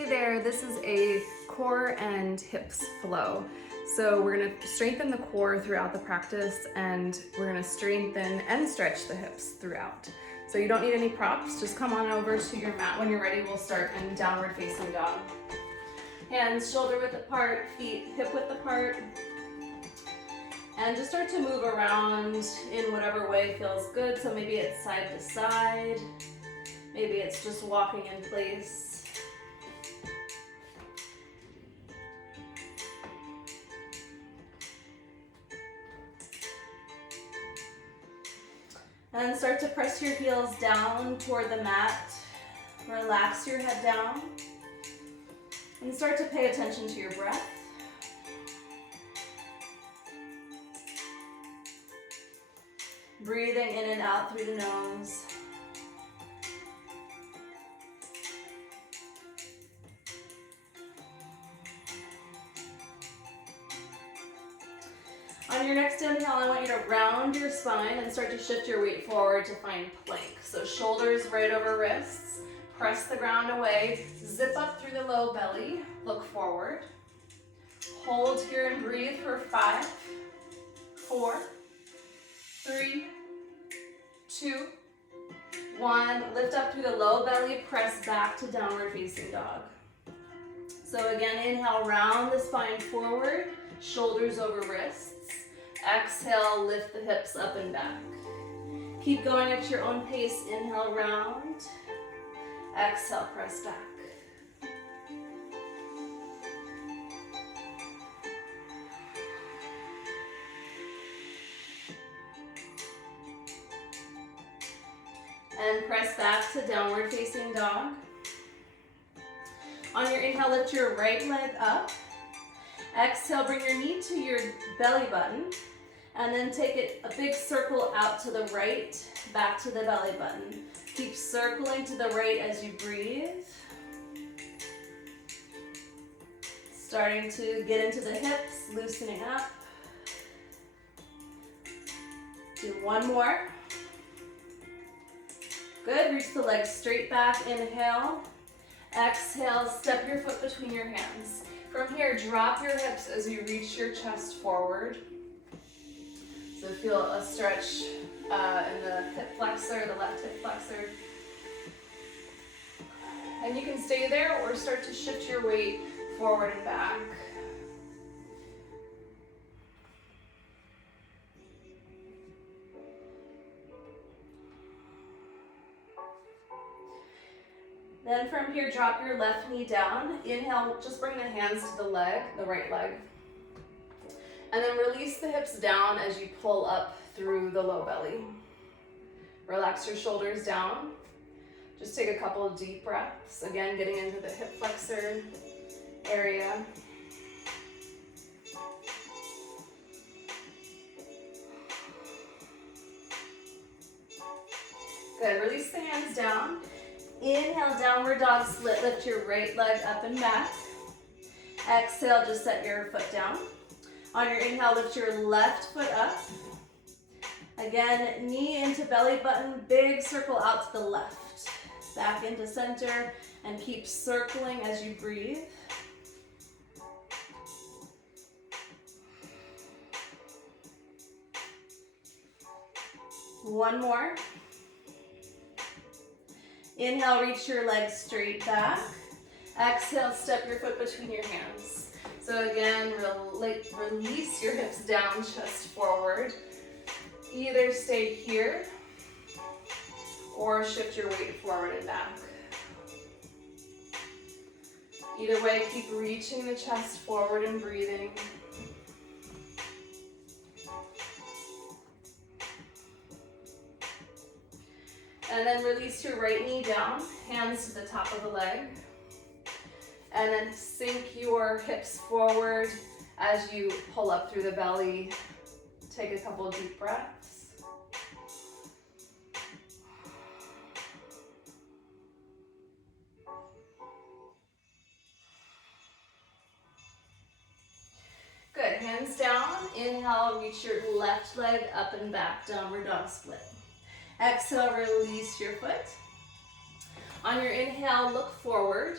Hey there, this is a core and hips flow. So we're gonna strengthen the core throughout the practice and we're gonna strengthen and stretch the hips throughout. So you don't need any props, just come on over to your mat when you're ready. We'll start in downward facing dog. Hands shoulder width apart, feet hip width apart. And just start to move around in whatever way feels good. So maybe it's side to side, maybe it's just walking in place. And start to press your heels down toward the mat. Relax your head down. And start to pay attention to your breath. Breathing in and out through the nose. On your next inhale, I want you to round your spine and start to shift your weight forward to find plank. So shoulders right over wrists, press the ground away, zip up through the low belly, look forward. Hold here and breathe for 5, 4, 3, 2, 1. Lift up through the low belly, press back to downward facing dog. So again, inhale, round the spine forward, shoulders over wrists. Exhale, lift the hips up and back. Keep going at your own pace. Inhale, round. Exhale, press back. And press back to downward facing dog. On your inhale, lift your right leg up. Exhale, bring your knee to your belly button. And then take it a big circle out to the right, back to the belly button. Keep circling to the right as you breathe. Starting to get into the hips, loosening up. Do one more. Good, reach the legs straight back, inhale. Exhale, step your foot between your hands. From here, drop your hips as you reach your chest forward. So feel a stretch in the hip flexor, the left hip flexor. And you can stay there or start to shift your weight forward and back. Then from here, drop your left knee down. Inhale, just bring the hands to the leg, the right leg. And then release the hips down as you pull up through the low belly. Relax your shoulders down. Just take a couple of deep breaths. Again, getting into the hip flexor area. Good, release the hands down. Inhale, downward dog split. Lift your right leg up and back. Exhale, just set your foot down. On your inhale, lift your left foot up. Again, knee into belly button, big circle out to the left. Back into center and keep circling as you breathe. One more. Inhale, reach your legs straight back. Exhale, step your foot between your hands. So again, release your hips down, chest forward. Either stay here or shift your weight forward and back. Either way, keep reaching the chest forward and breathing. And then release your right knee down, hands to the top of the leg. And then sink your hips forward as you pull up through the belly. Take a couple of deep breaths. Good, hands down. Inhale, reach your left leg up and back, downward dog split. Exhale, release your foot. On your inhale, look forward.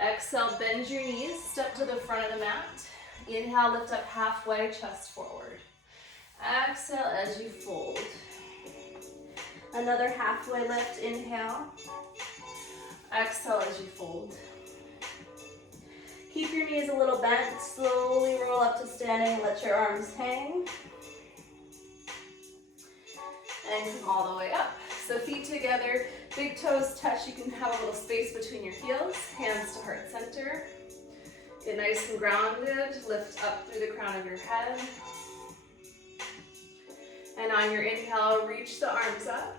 Exhale, bend your knees, step to the front of the mat. Inhale, lift up halfway, chest forward. Exhale as you fold. Another halfway lift, inhale. Exhale as you fold. Keep your knees a little bent, slowly roll up to standing, let your arms hang. And come all the way up. So feet together, big toes touch. You can have a little space between your heels, hands to heart center. Get nice and grounded, lift up through the crown of your head. And on your inhale, reach the arms up.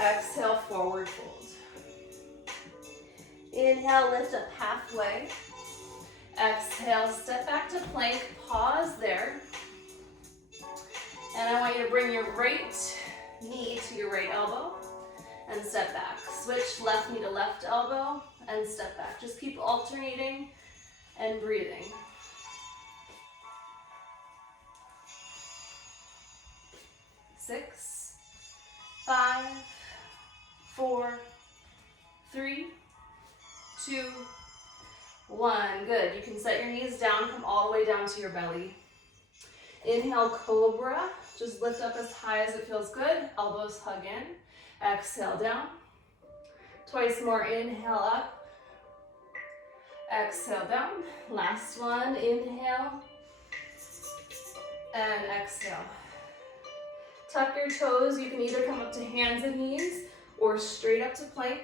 Exhale, forward fold. Inhale, lift up halfway. Exhale, step back to plank, pause there. And I want you to bring your right knee to your right elbow and step back. Switch left knee to left elbow and step back. Just keep alternating and breathing. Six, 5, 4, 3, 2, 1. Good. You can set your knees down, come all the way down to your belly. Inhale, cobra. Just lift up as high as it feels good. Elbows hug in. Exhale, down. Twice more. Inhale, up. Exhale, down. Last one. Inhale. And exhale. Tuck your toes. You can either come up to hands and knees or straight up to plank.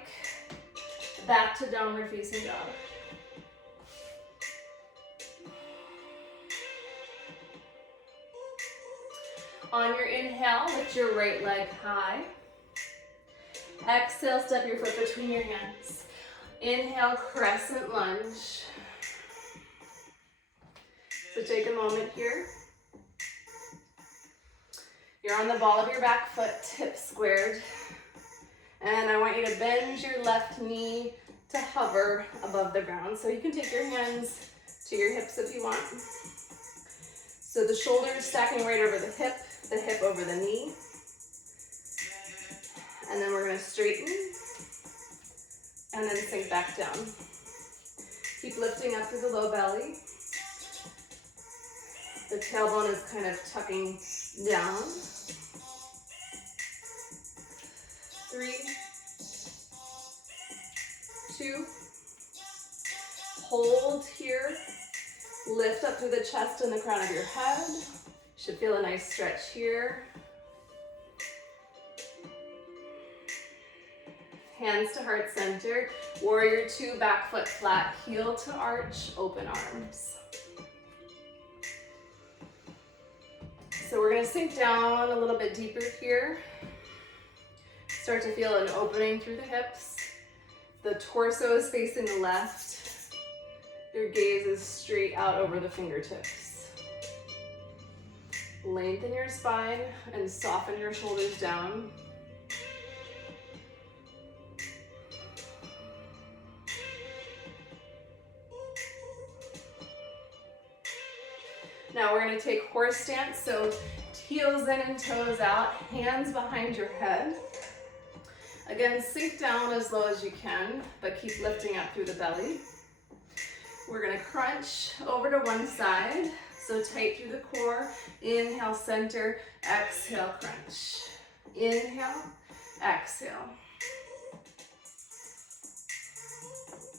Back to downward facing dog. On your inhale, lift your right leg high. Exhale, step your foot between your hands. Inhale, crescent lunge. So take a moment here. You're on the ball of your back foot, hips squared. And I want you to bend your left knee to hover above the ground. So you can take your hands to your hips if you want. So the shoulders stacking right over the hip over the knee. And then we're going to straighten and then sink back down. Keep lifting up through the low belly. The tailbone is kind of tucking down. 3, 2, hold here. Lift up through the chest and the crown of your head. Should feel a nice stretch here. Hands to heart center. Warrior 2, back foot flat, heel to arch, open arms. So we're going to sink down a little bit deeper here. Start to feel an opening through the hips. The torso is facing the left. Your gaze is straight out over the fingertips. Lengthen your spine and soften your shoulders down. Now we're going to take horse stance, so heels in and toes out, hands behind your head. Again, sink down as low as you can, but keep lifting up through the belly. We're going to crunch over to one side, so tight through the core. Inhale, center, exhale, crunch. Inhale, exhale.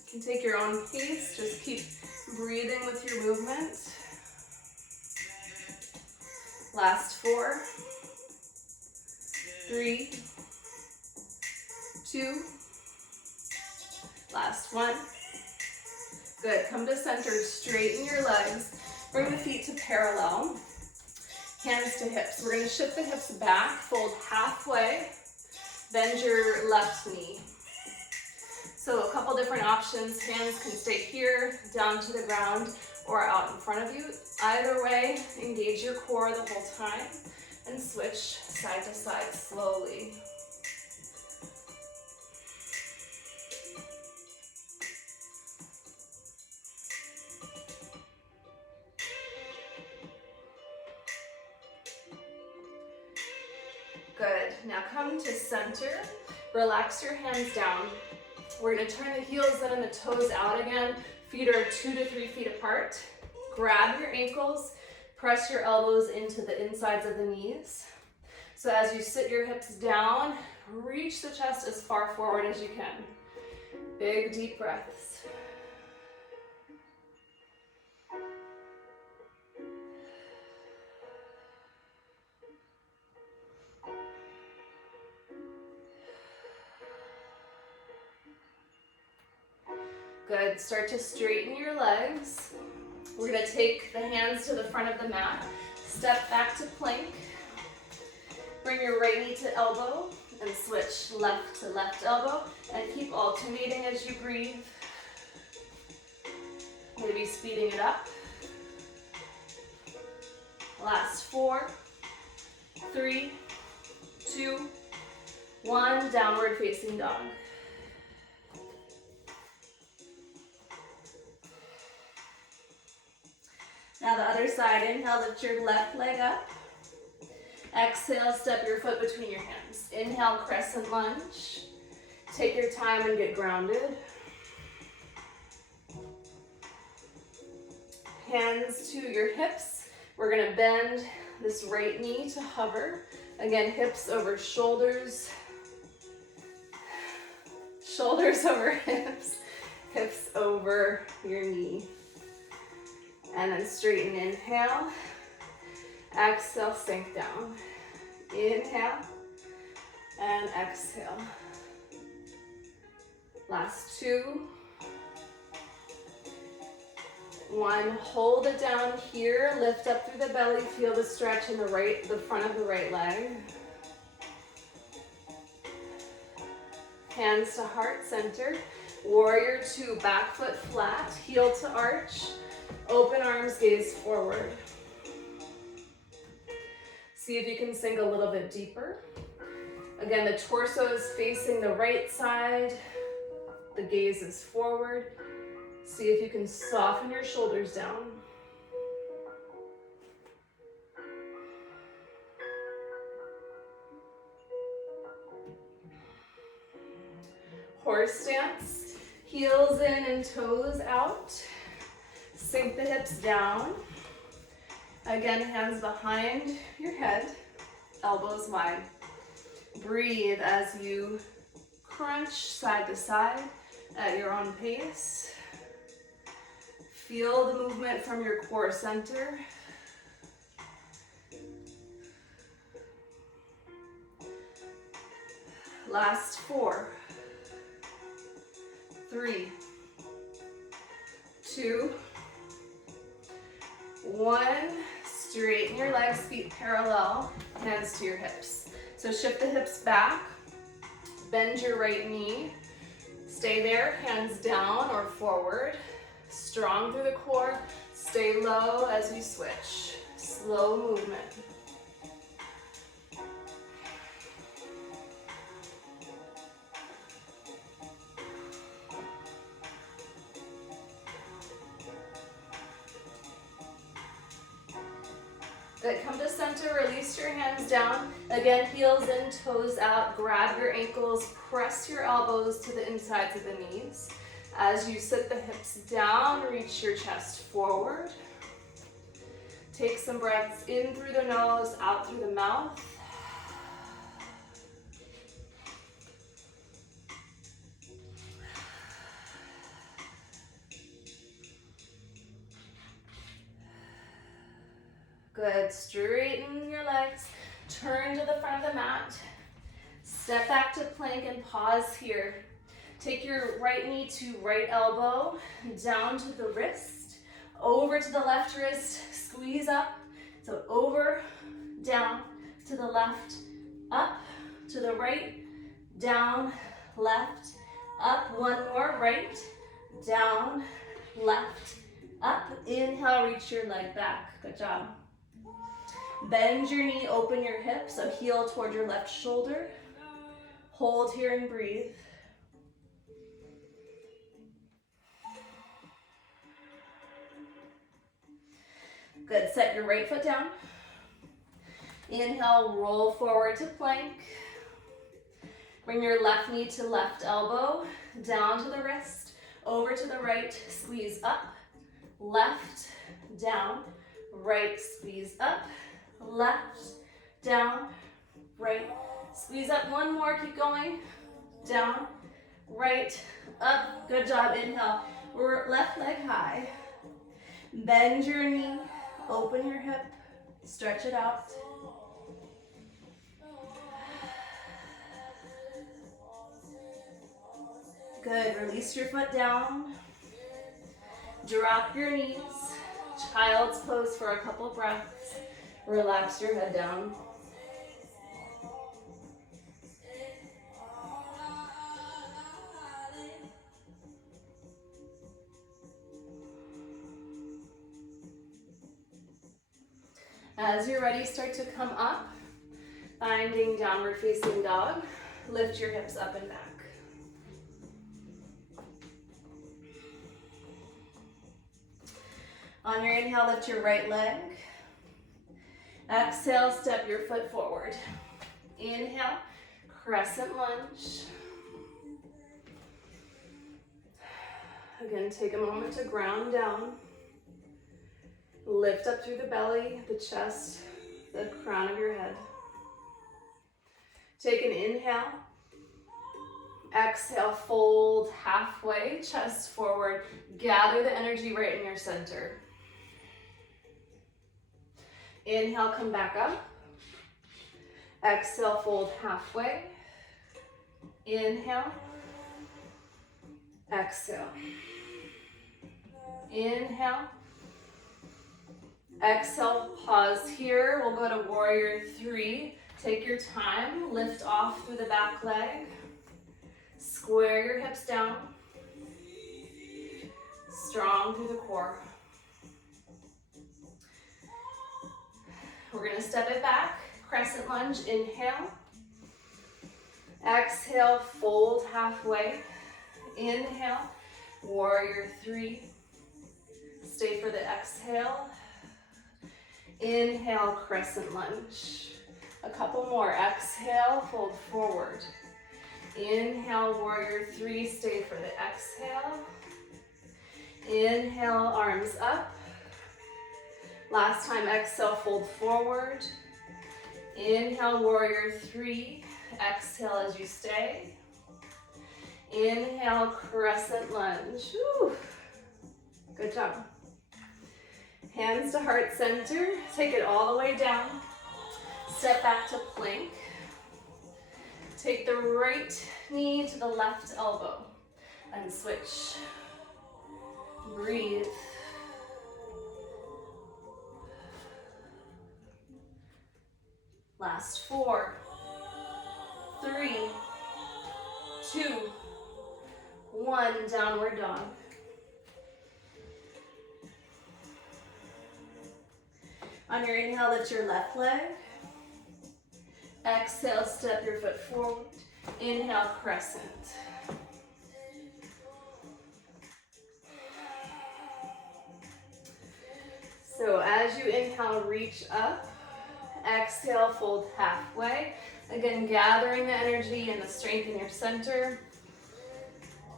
You can take your own pace, just keep breathing with your movement. Last 4, 3, 2, last 1. Good, come to center, straighten your legs, bring the feet to parallel, hands to hips. We're gonna shift the hips back, fold halfway, bend your left knee. So a couple different options, hands can stay here, down to the ground, or out in front of you. Either way, engage your core the whole time and switch side to side slowly. Good, now come to center. Relax your hands down. We're gonna turn the heels in and the toes out again. Feet are 2 to 3 feet apart. Grab your ankles, press your elbows into the insides of the knees. So as you sit your hips down, reach the chest as far forward as you can. Big deep breaths. Good, start to straighten your legs. We're gonna take the hands to the front of the mat, step back to plank, bring your right knee to elbow, and switch left to left elbow, and keep alternating as you breathe. Maybe speeding it up. Last 4, 3, 2, 1, downward facing dog. Now the other side, inhale, lift your left leg up. Exhale, step your foot between your hands. Inhale, crescent lunge. Take your time and get grounded. Hands to your hips. We're gonna bend this right knee to hover. Again, hips over shoulders. Shoulders over hips. Hips over your knee. And then straighten, inhale. Exhale, sink down. Inhale and exhale. Last 2. 1, hold it down here, lift up through the belly, feel the stretch in the front of the right leg. Hands to heart center. Warrior 2, back foot flat, heel to arch. Open arms, gaze forward. See if you can sink a little bit deeper. Again, the torso is facing the right side. The gaze is forward. See if you can soften your shoulders down. Horse stance. Heels in and toes out. Sink the hips down. Again, hands behind your head, elbows wide. Breathe as you crunch side to side at your own pace. Feel the movement from your core center. Last 4, 3, 2, 1. Straighten your legs, feet parallel, hands to your hips. So shift the hips back, bend your right knee, stay there, hands down or forward, strong through the core, stay low as we switch, slow movement. Good, come to center, release your hands down. Again, heels in, toes out. Grab your ankles, press your elbows to the insides of the knees. As you sit the hips down, reach your chest forward. Take some breaths in through the nose, out through the mouth. Good, straighten your legs, turn to the front of the mat, step back to plank and pause here. Take your right knee to right elbow, down to the wrist, over to the left wrist, squeeze up. So over, down, to the left, up, to the right, down, left, up. One more, right, down, left, up. Inhale, reach your leg back. Good job. Bend your knee, open your hip, so heel toward your left shoulder. Hold here and breathe. Good, set your right foot down. Inhale, roll forward to plank. Bring your left knee to left elbow, down to the wrist, over to the right, squeeze up, left, down, right, squeeze up, left, down, right, squeeze up. One more, keep going, down, right, up. Good job, inhale, left leg high. Bend your knee, open your hip, stretch it out. Good, release your foot down. Drop your knees. Child's pose for a couple breaths. Relax your head down. As you're ready, start to come up, finding downward facing dog. Lift your hips up and back. On your inhale, lift your right leg. Exhale, step your foot forward. Inhale, crescent lunge. Again, take a moment to ground down. Lift up through the belly, the chest, the crown of your head. Take an inhale. Exhale, fold halfway, chest forward. Gather the energy right in your center. Inhale, come back up. Exhale, fold halfway. Inhale. Exhale. Inhale. Exhale, pause here. We'll go to warrior 3. Take your time, lift off through the back leg. Square your hips down. Strong through the core. We're gonna step it back. Crescent lunge, inhale. Exhale, fold halfway. Inhale, warrior 3. Stay for the exhale. Inhale, crescent lunge. A couple more. Exhale, fold forward. Inhale, warrior 3. Stay for the exhale. Inhale, arms up. Last time, exhale, fold forward. Inhale, warrior 3. Exhale as you stay. Inhale, crescent lunge. Whew. Good job. Hands to heart center. Take it all the way down. Step back to plank. Take the right knee to the left elbow and switch. Breathe. Last 4, 3, 2, 1, downward dog. On your inhale, lift your left leg. Exhale, step your foot forward. Inhale, crescent. So as you inhale, reach up. Exhale, fold halfway. Again, gathering the energy and the strength in your center.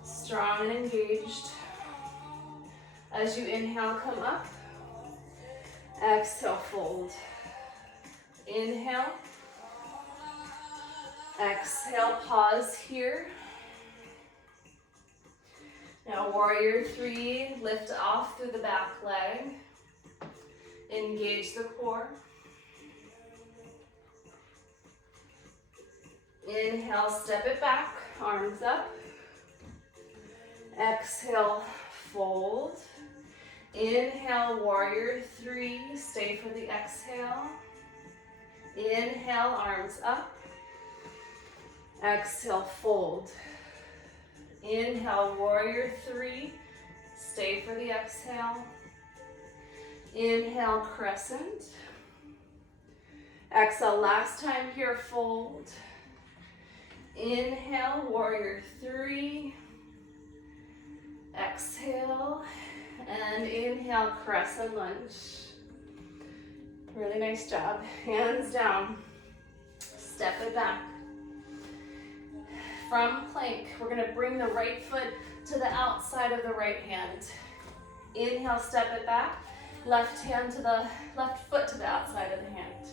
Strong and engaged. As you inhale, come up. Exhale, fold. Inhale. Exhale, pause here. Now warrior 3, lift off through the back leg. Engage the core. Inhale, step it back, arms up. Exhale, fold. Inhale, warrior 3, stay for the exhale. Inhale, arms up. Exhale, fold. Inhale, warrior 3, stay for the exhale. Inhale, crescent. Exhale, last time here, fold. Inhale, warrior 3. Exhale, and inhale, crescent lunge. Really nice job. Hands down. Step it back. From plank, we're gonna bring the right foot to the outside of the right hand. Inhale, step it back. Left foot to the outside of the hand.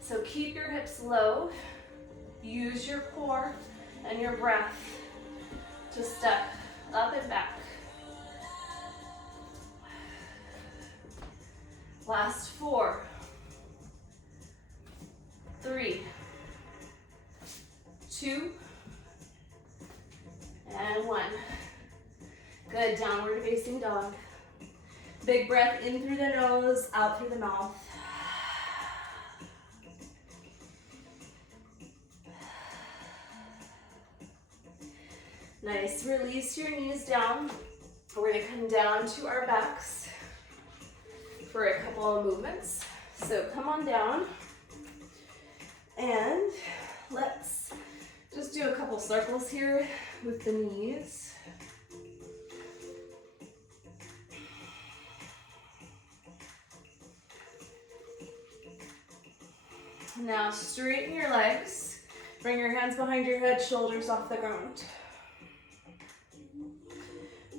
So keep your hips low. Use your core and your breath to step up and back. Last 4, 3, 2, and 1. Good, downward facing dog. Big breath in through the nose, out through the mouth. Nice, release your knees down. We're gonna come down to our backs for a couple of movements. So come on down and let's just do a couple circles here with the knees. Now straighten your legs. Bring your hands behind your head, shoulders off the ground.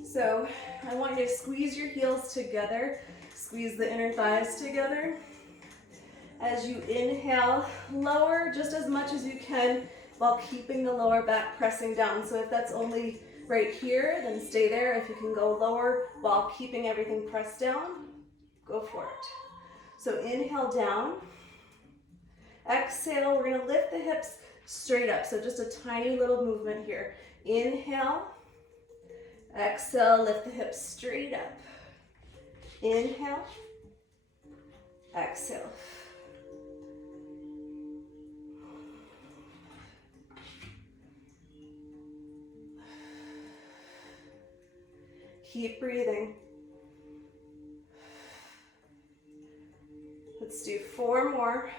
So I want you to squeeze your heels together. Squeeze the inner thighs together. As you inhale, lower just as much as you can while keeping the lower back pressing down. So if that's only right here, then stay there. If you can go lower while keeping everything pressed down, go for it. So inhale down. Exhale, we're gonna lift the hips straight up. So just a tiny little movement here. Inhale. Exhale, lift the hips straight up. Inhale. Exhale. Keep breathing. Let's do 4 more.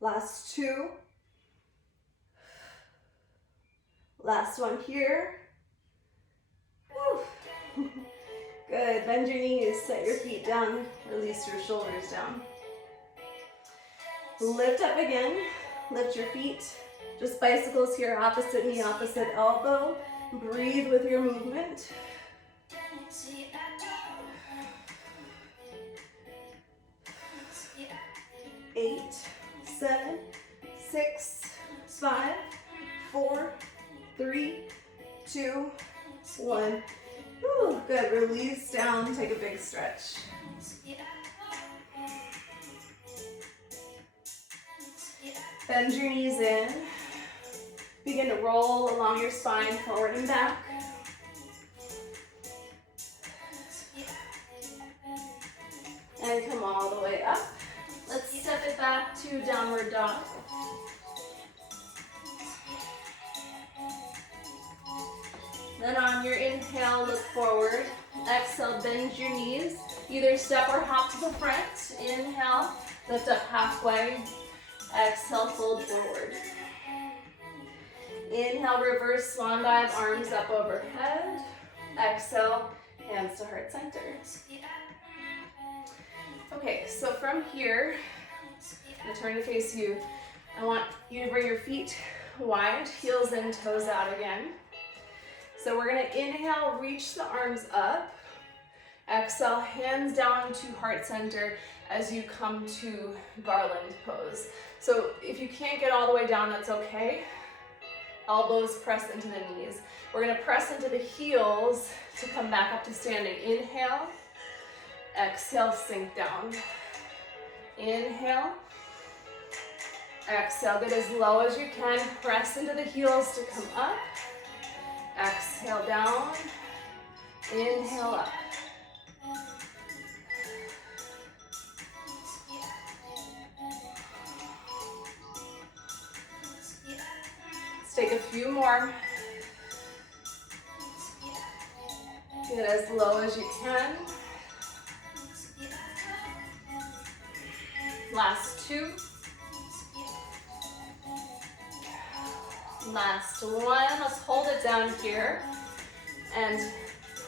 Last 2. Last one here. Woo. Good, bend your knees, set your feet down, release your shoulders down. Lift up again, lift your feet. Just bicycles here, opposite knee, opposite elbow. Breathe with your movement. 8, 7, 6, 5, 4, 3, 2, 1. Woo, good, release down, take a big stretch. Bend your knees in. Begin to roll along your spine, forward and back. And come all the way up. Let's step it back to downward dog. Then on your inhale, look forward. Exhale, bend your knees. Either step or hop to the front. Inhale, lift up halfway. Exhale, fold forward. Inhale, reverse swan dive, arms up overhead. Exhale, hands to heart center. Okay, so from here, I'm gonna turn to face you. I want you to bring your feet wide, heels in, toes out again. So we're gonna inhale, reach the arms up. Exhale, hands down to heart center as you come to garland pose. So if you can't get all the way down, that's okay. Elbows press into the knees. We're gonna press into the heels to come back up to standing. Inhale, exhale, sink down. Inhale, exhale, get as low as you can. Press into the heels to come up. Exhale down, inhale up. Let's take a few more. Get as low as you can. Last 2. Last 1. Let's hold it down here and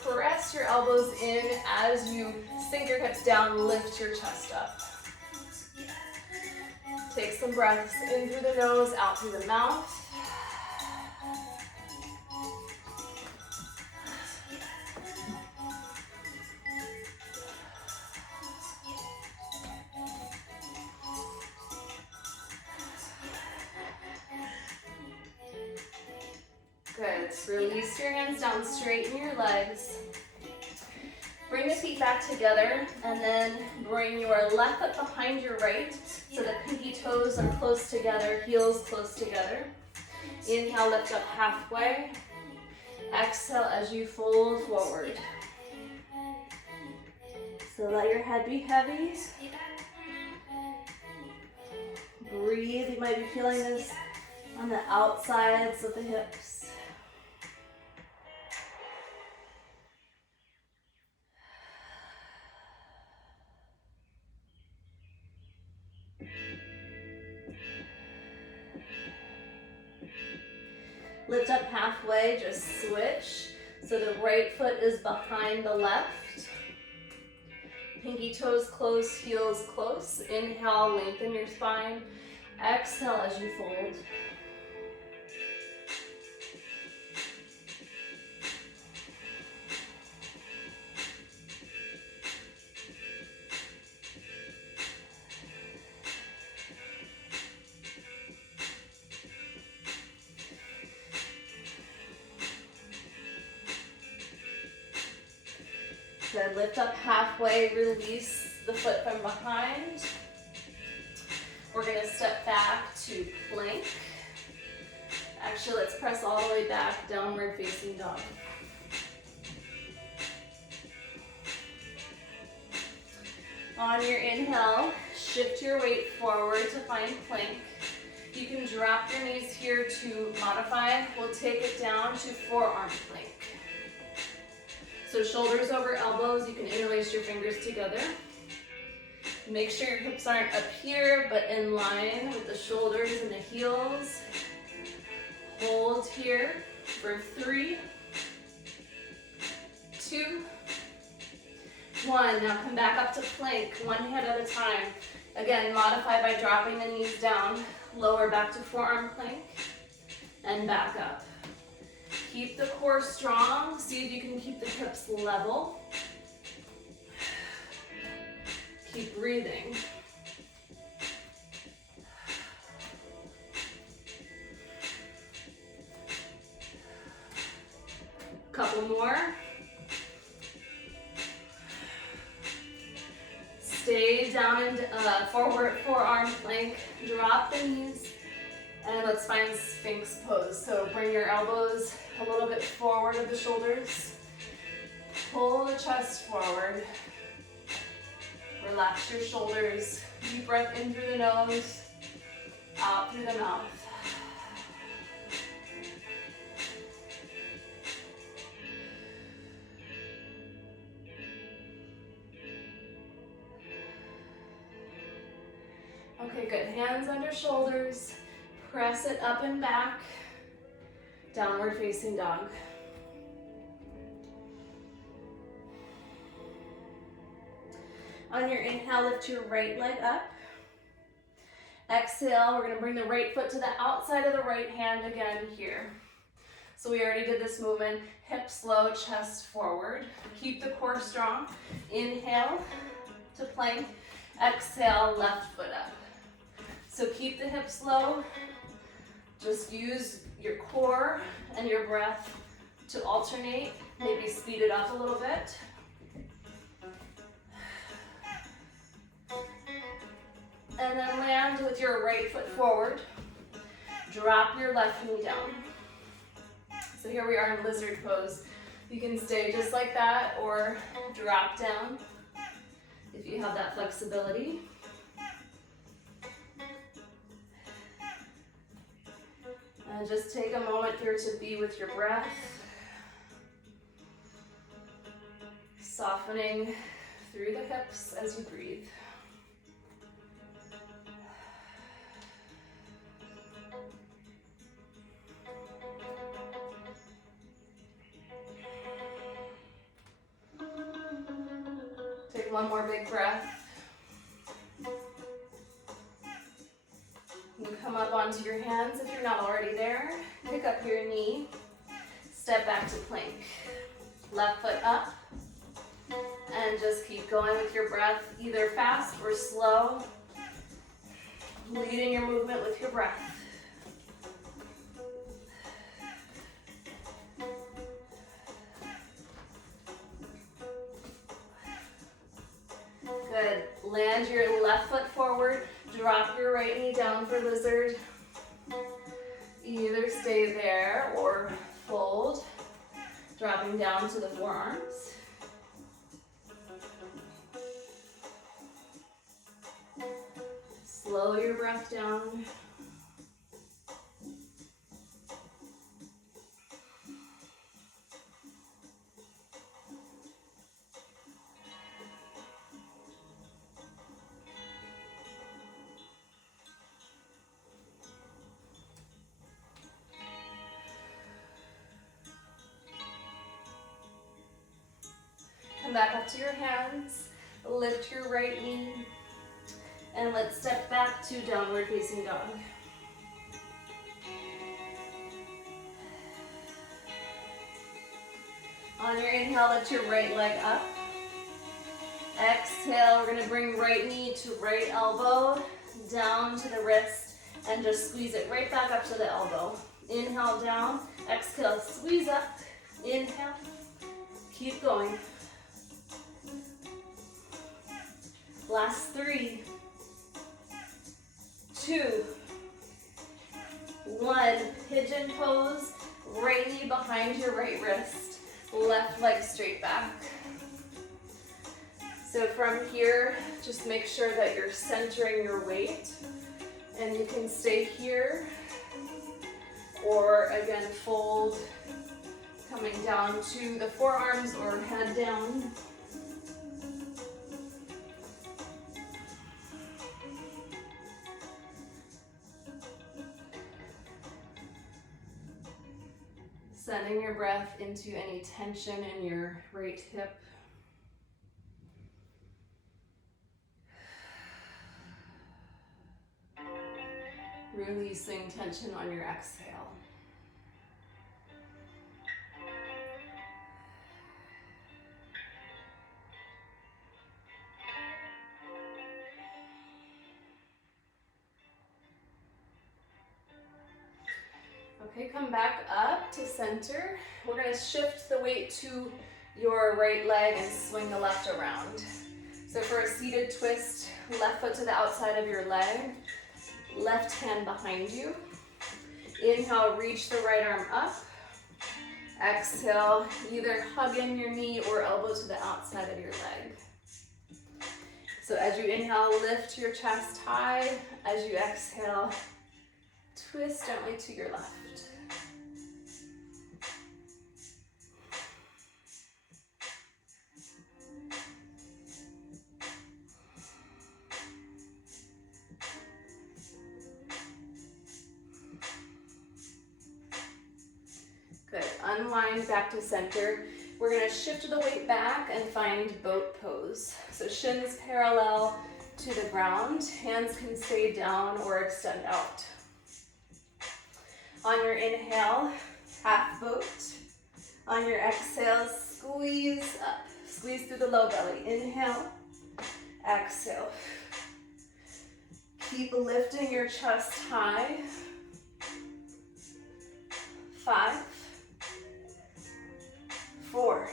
press your elbows in as you sink your hips down, lift your chest up. some breaths in through the nose, out through the mouth. Good. Release your hands down, straighten your legs. Bring the feet back together and then bring your left foot behind your right so the pinky toes are close together, heels close together. Inhale, lift up halfway. Exhale as you fold forward. So let your head be heavy. Breathe. You might be feeling this on the outsides of the hips. Lift up halfway, just switch. So the right foot is behind the left. Pinky toes close, heels close. Inhale, lengthen your spine. Exhale as you fold. Good, lift up halfway, release the foot from behind. We're gonna step back to plank. Actually, let's press all the way back, downward facing dog. On your inhale, shift your weight forward to find plank. You can drop your knees here to modify. We'll take it down to forearm plank. So shoulders over elbows, you can interlace your fingers together. Make sure your hips aren't up here, but in line with the shoulders and the heels. Hold here for 3, 2, 1. Now come back up to plank, one hand at a time. Again, modify by dropping the knees down, lower back to forearm plank, and back up. Keep the core strong. See if you can keep the hips level. Keep breathing. Couple more. Stay down and forward forearm plank. Drop the knees. And let's find Sphinx pose. So bring your elbows a little bit forward of the shoulders. Pull the chest forward. Relax your shoulders. Deep breath in through the nose, out through the mouth. Okay, good. Hands under shoulders. Press it up and back. Downward facing dog. On your inhale, lift your right leg up. Exhale, we're gonna bring the right foot to the outside of the right hand again here. So we already did this movement. Hips low, chest forward. Keep the core strong. Inhale to plank. Exhale, left foot up. So keep the hips low. Just use your core and your breath to alternate. Maybe speed it up a little bit. And then land with your right foot forward. Drop your left knee down. So here we are in lizard pose. You can stay just like that or drop down if you have that flexibility. And just take a moment here to be with your breath. Softening through the hips as you breathe. Take one more big breath. You come up onto your hands if you're not already there. Pick up your knee. Step back to plank. Left foot up. And just keep going with your breath, either fast or slow. Leading your movement with your breath. Good. Land your left foot forward. Drop your right knee down for lizard. Either stay there or fold. Dropping down to the forearms. Slow your breath down. Come back up to your hands. Lift your right knee. And let's step back to downward facing dog. On your inhale, lift your right leg up. Exhale, we're gonna bring right knee to right elbow, down to the wrist, and just squeeze it right back up to the elbow. Inhale down, exhale, squeeze up, inhale, keep going. Last 3, 2, 1. Pigeon pose, right knee behind your right wrist, left leg straight back. So from here, just make sure that you're centering your weight, and you can stay here, or again, fold, coming down to the forearms or head down. Sending your breath into any tension in your right hip. Releasing tension on your exhale. Okay, come back up to center. We're gonna shift the weight to your right leg and swing the left around. So for a seated twist, left foot to the outside of your leg, left hand behind you. Inhale, reach the right arm up. Exhale, either hug in your knee or elbow to the outside of your leg. So as you inhale, lift your chest high. As you exhale, twist gently to your left. Good. Unwind back to center. We're going to shift the weight back and find boat pose. So shins parallel to the ground. Hands can stay down or extend out. On your inhale, half boat. On your exhale, squeeze up. Squeeze through the low belly. Inhale, exhale. Keep lifting your chest high. 5, 4,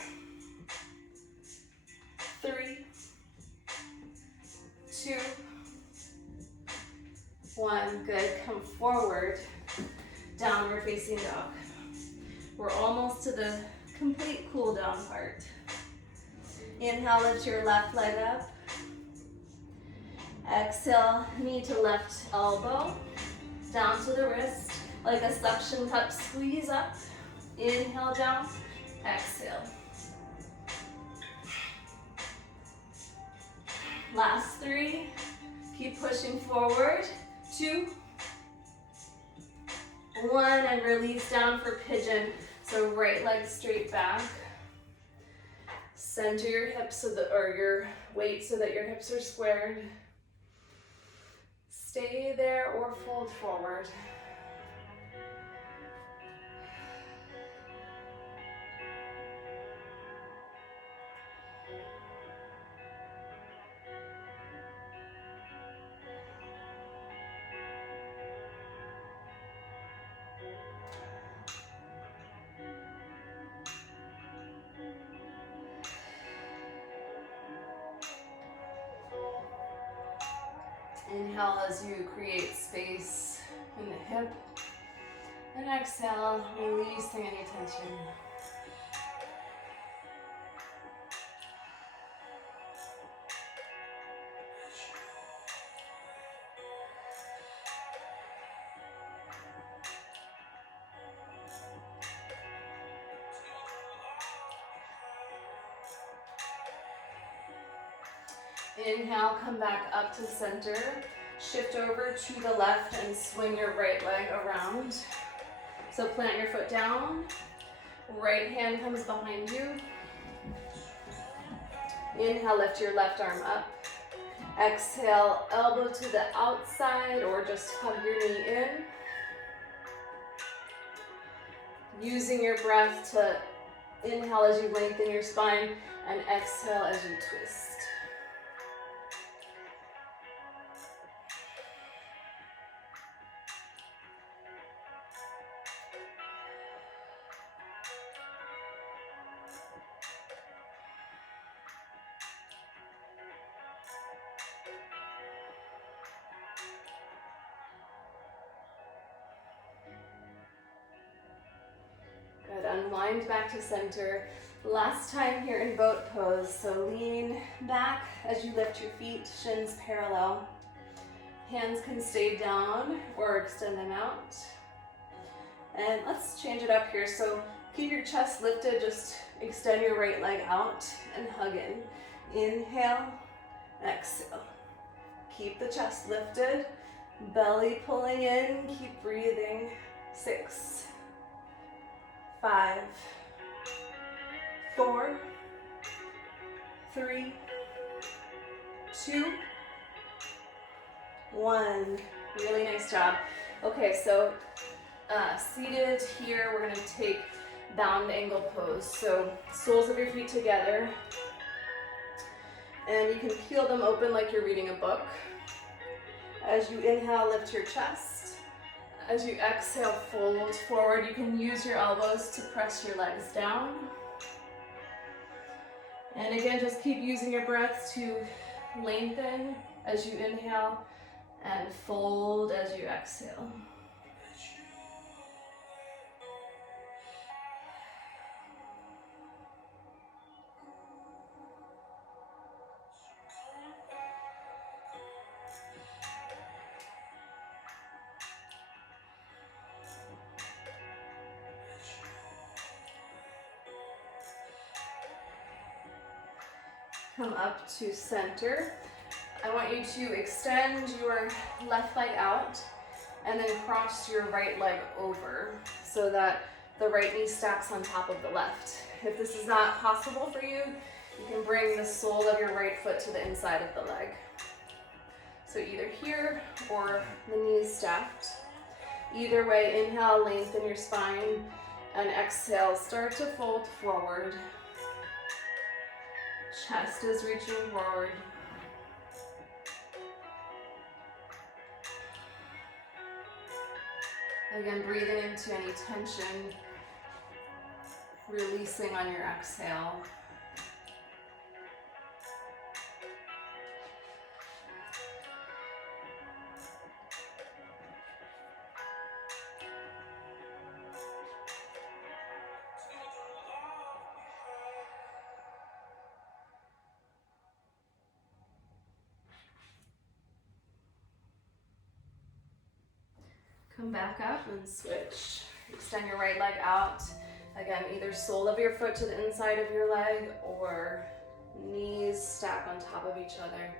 3, 2, 1. Good. Come forward. Downward facing dog. We're almost to the complete cool down part. Inhale, lift your left leg up. Exhale, knee to left elbow, down to the wrist, like a suction cup, squeeze up. Inhale down, exhale. Last 3, keep pushing forward. 2, 1, and release down for pigeon. So right leg straight back. Center your hips or your weight so that your hips are squared. Stay there or fold forward. Inhale as you create space in the hip. And exhale, releasing any tension. Inhale, come back up to center. Shift over to the left and swing your right leg around. So plant your foot down. Right hand comes behind you. Inhale, lift your left arm up. Exhale, elbow to the outside or just hug your knee in. Using your breath to inhale as you lengthen your spine and exhale as you twist. Good, unwind back to center. Last time here in boat pose, so lean back as you lift your feet, shins parallel. Hands can stay down or extend them out. And let's change it up here. So keep your chest lifted, just extend your right leg out and hug in. Inhale, exhale. Keep the chest lifted, belly pulling in, keep breathing. 6, 5, 4, 3, 2, 1. Really nice job. Okay, so seated here, we're gonna take bound angle pose. So soles of your feet together, and you can peel them open like you're reading a book. As you inhale, lift your chest. As you exhale, fold forward. You can use your elbows to press your legs down. And again, just keep using your breath to lengthen as you inhale and fold as you exhale. Come up to center. I want you to extend your left leg out and then cross your right leg over so that the right knee stacks on top of the left. If this is not possible for you, you can bring the sole of your right foot to the inside of the leg. So either here or the knees stacked. Either way, inhale, lengthen your spine, and exhale, start to fold forward. Chest is reaching forward. Again, breathing into any tension, releasing on your exhale. Come back up and switch. Extend your right leg out. Again, either sole of your foot to the inside of your leg or knees stack on top of each other.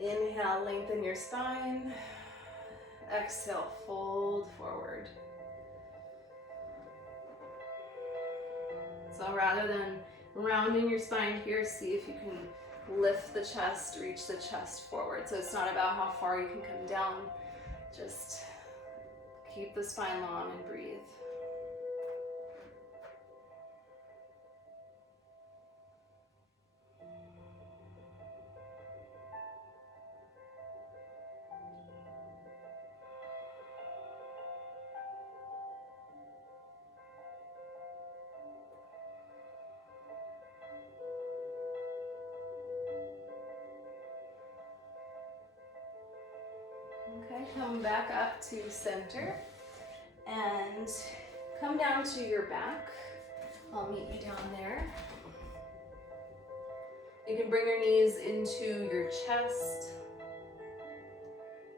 Inhale, lengthen your spine. Exhale, fold forward. So rather than rounding your spine here, see if you can Lift the chest, reach the chest forward. So it's not about how far you can come down. Just keep the spine long and breathe. Okay, come back up to center and come down to your back. I'll meet you down there. You can bring your knees into your chest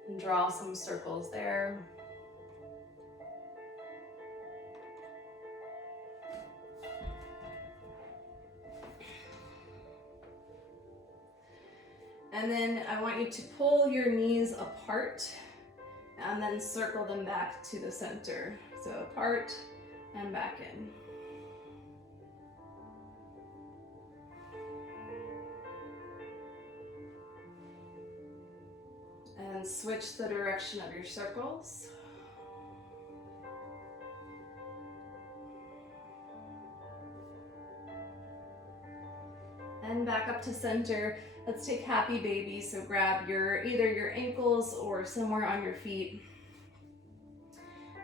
and draw some circles there. And then I want you to pull your knees apart and then circle them back to the center. So apart and back in. And switch the direction of your circles. And back up to center. Let's take happy baby. So grab either your ankles or somewhere on your feet.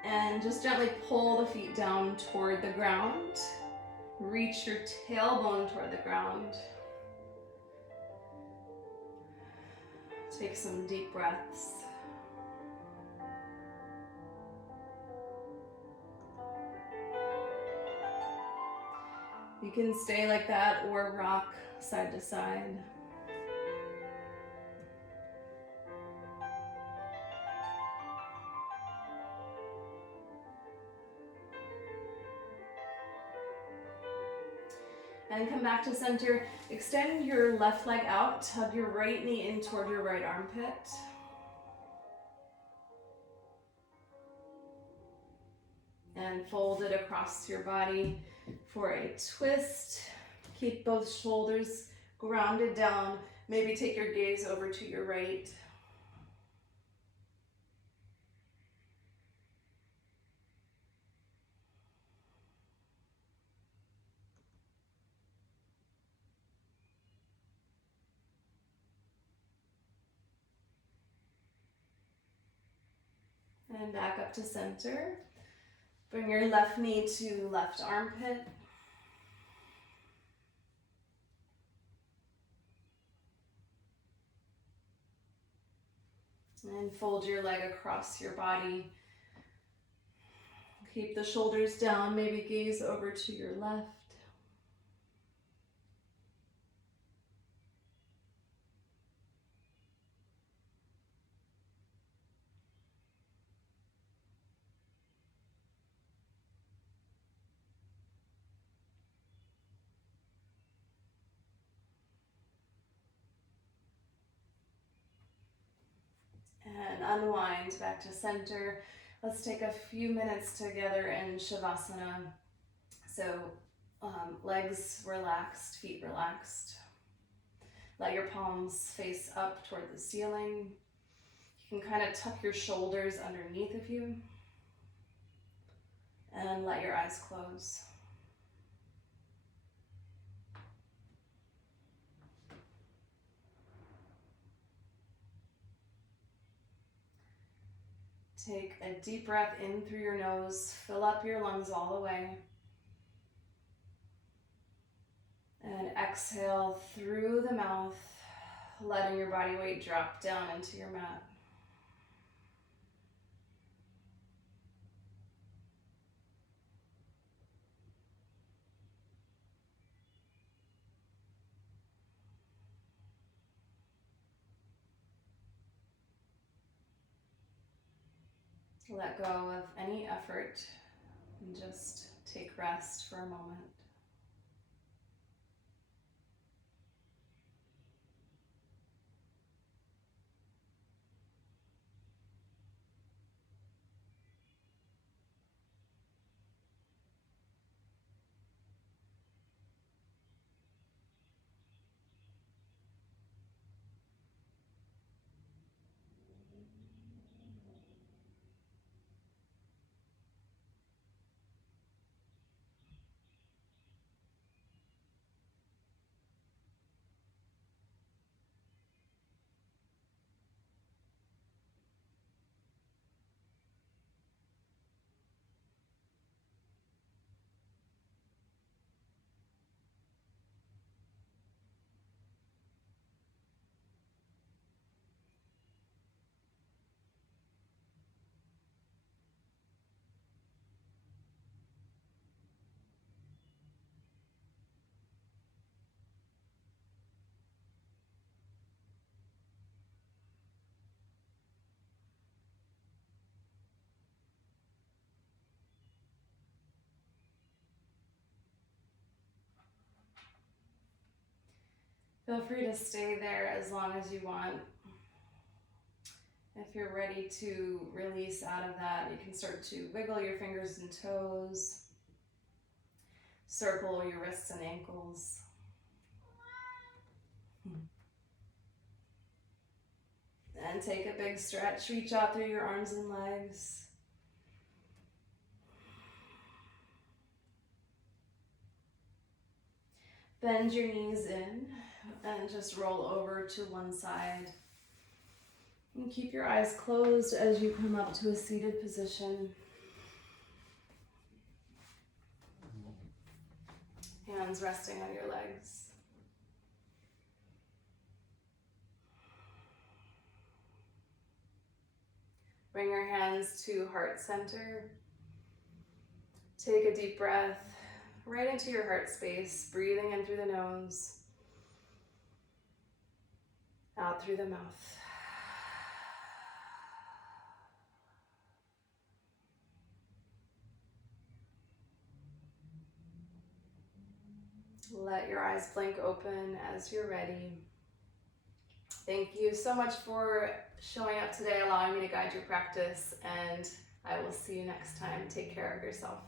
And just gently pull the feet down toward the ground. Reach your tailbone toward the ground. Take some deep breaths. You can stay like that or rock side to side. And come back to center. Extend your left leg out. Hug your right knee in toward your right armpit. And fold it across your body for a twist. Keep both shoulders grounded down. Maybe take your gaze over to your right. And back up to center. Bring your left knee to left armpit. And fold your leg across your body. Keep the shoulders down, maybe gaze over to your left. And unwind back to center. Let's take a few minutes together in Shavasana. So legs relaxed, feet relaxed. Let your palms face up toward the ceiling. You can kind of tuck your shoulders underneath of you. And let your eyes close. Take a deep breath in through your nose. Fill up your lungs all the way. And exhale through the mouth, letting your body weight drop down into your mat. Let go of any effort and just take rest for a moment. Feel free to stay there as long as you want. If you're ready to release out of that, you can start to wiggle your fingers and toes, circle your wrists and ankles. And take a big stretch, reach out through your arms and legs. Bend your knees in and just roll over to one side. And keep your eyes closed as you come up to a seated position. Hands resting on your legs. Bring your hands to heart center. Take a deep breath right into your heart space, breathing in through the nose, out through the mouth. Let your eyes blink open as you're ready. Thank you so much for showing up today, allowing me to guide your practice, and I will see you next time. Take care of yourself.